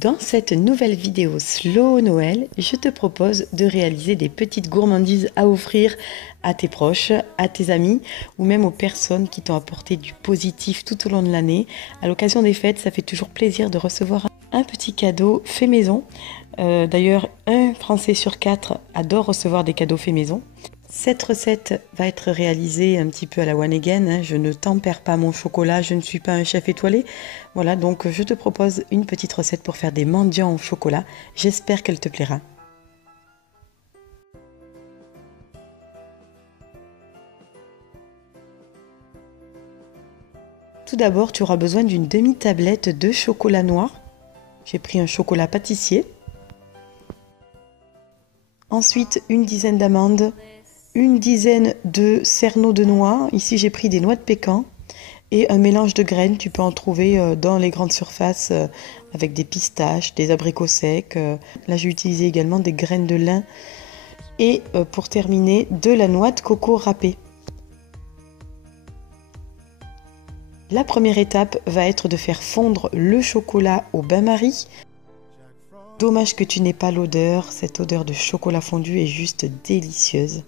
Dans cette nouvelle vidéo Slow Noël, je te propose de réaliser des petites gourmandises à offrir à tes proches, à tes amis ou même aux personnes qui t'ont apporté du positif tout au long de l'année. À l'occasion des fêtes, ça fait toujours plaisir de recevoir un petit cadeau fait maison. D'ailleurs, un Français sur 4 adore recevoir des cadeaux faits maison. Cette recette va être réalisée un petit peu à la one again. Je ne tempère pas mon chocolat, je ne suis pas un chef étoilé. Voilà, donc je te propose une petite recette pour faire des mendiants au chocolat. J'espère qu'elle te plaira. Tout d'abord, tu auras besoin d'une demi-tablette de chocolat noir. J'ai pris un chocolat pâtissier. Ensuite, une dizaine d'amandes, une dizaine de cerneaux de noix. Ici, j'ai pris des noix de pécan et un mélange de graines. Tu peux en trouver dans les grandes surfaces avec des pistaches, des abricots secs. Là, j'ai utilisé également des graines de lin et pour terminer, de la noix de coco râpée. La première étape va être de faire fondre le chocolat au bain-marie. Dommage que tu n'aies pas l'odeur, cette odeur de chocolat fondu est juste délicieuse.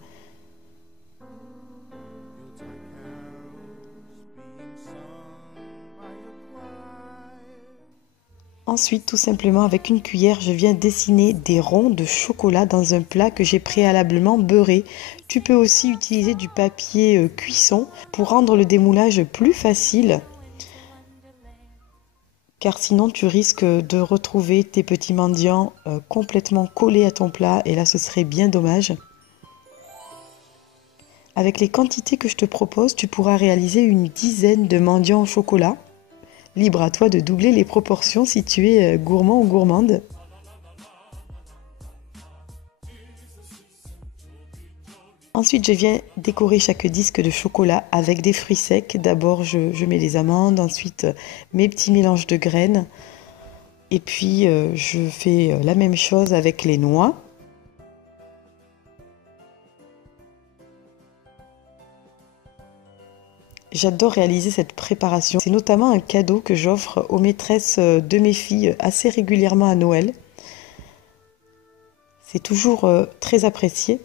Ensuite, tout simplement avec une cuillère, je viens dessiner des ronds de chocolat dans un plat que j'ai préalablement beurré. Tu peux aussi utiliser du papier cuisson pour rendre le démoulage plus facile. Car sinon tu risques de retrouver tes petits mendiants complètement collés à ton plat et là ce serait bien dommage. Avec les quantités que je te propose, tu pourras réaliser une dizaine de mendiants au chocolat. Libre à toi de doubler les proportions si tu es gourmand ou gourmande. Ensuite, je viens décorer chaque disque de chocolat avec des fruits secs. D'abord, je mets les amandes, ensuite mes petits mélanges de graines. Et puis, je fais la même chose avec les noix. J'adore réaliser cette préparation. C'est notamment un cadeau que j'offre aux maîtresses de mes filles assez régulièrement à Noël. C'est toujours très apprécié.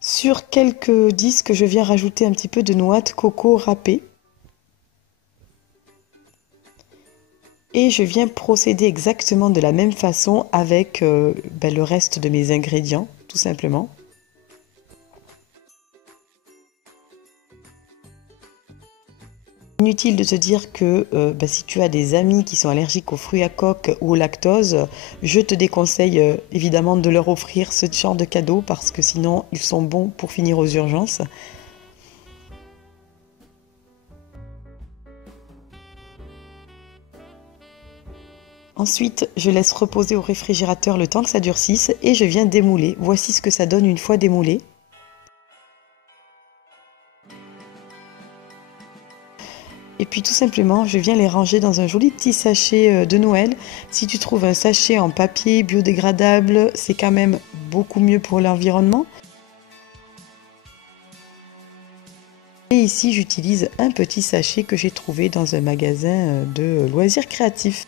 Sur quelques disques, je viens rajouter un petit peu de noix de coco râpée. Et je viens procéder exactement de la même façon avec le reste de mes ingrédients, tout simplement. Inutile de te dire que si tu as des amis qui sont allergiques aux fruits à coque ou au lactose, je te déconseille évidemment de leur offrir ce genre de cadeau parce que sinon ils sont bons pour finir aux urgences. Ensuite, je laisse reposer au réfrigérateur le temps que ça durcisse et je viens démouler. Voici ce que ça donne une fois démoulé. Et puis tout simplement, je viens les ranger dans un joli petit sachet de Noël. Si tu trouves un sachet en papier biodégradable, c'est quand même beaucoup mieux pour l'environnement. Et ici, j'utilise un petit sachet que j'ai trouvé dans un magasin de loisirs créatifs.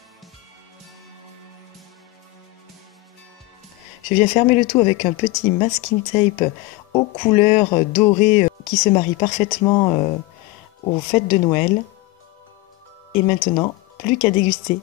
Je viens fermer le tout avec un petit masking tape aux couleurs dorées qui se marie parfaitement aux fêtes de Noël. Et maintenant, plus qu'à déguster.